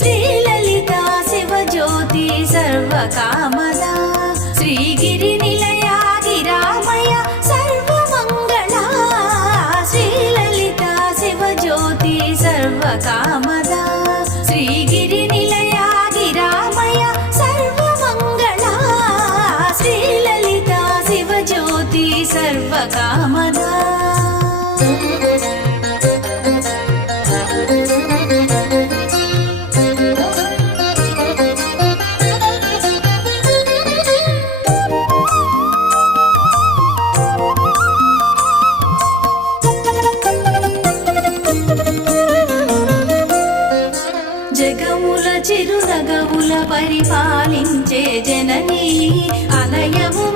శ్రీలలిత శివజ్యోతి సర్వకామదా శ్రీగిరి నిలయా గిరామయ సర్వమంగళా శ్రీలలిత శివజ్యోతి సర్వకామదా శ్రీగిరి నిలయా గిరామయ సర్వమంగళా శ్రీలలిత శివజ్యోతి సర్వకామదా జగముల చిరునగముల పరిపాలించే జననీ అలయము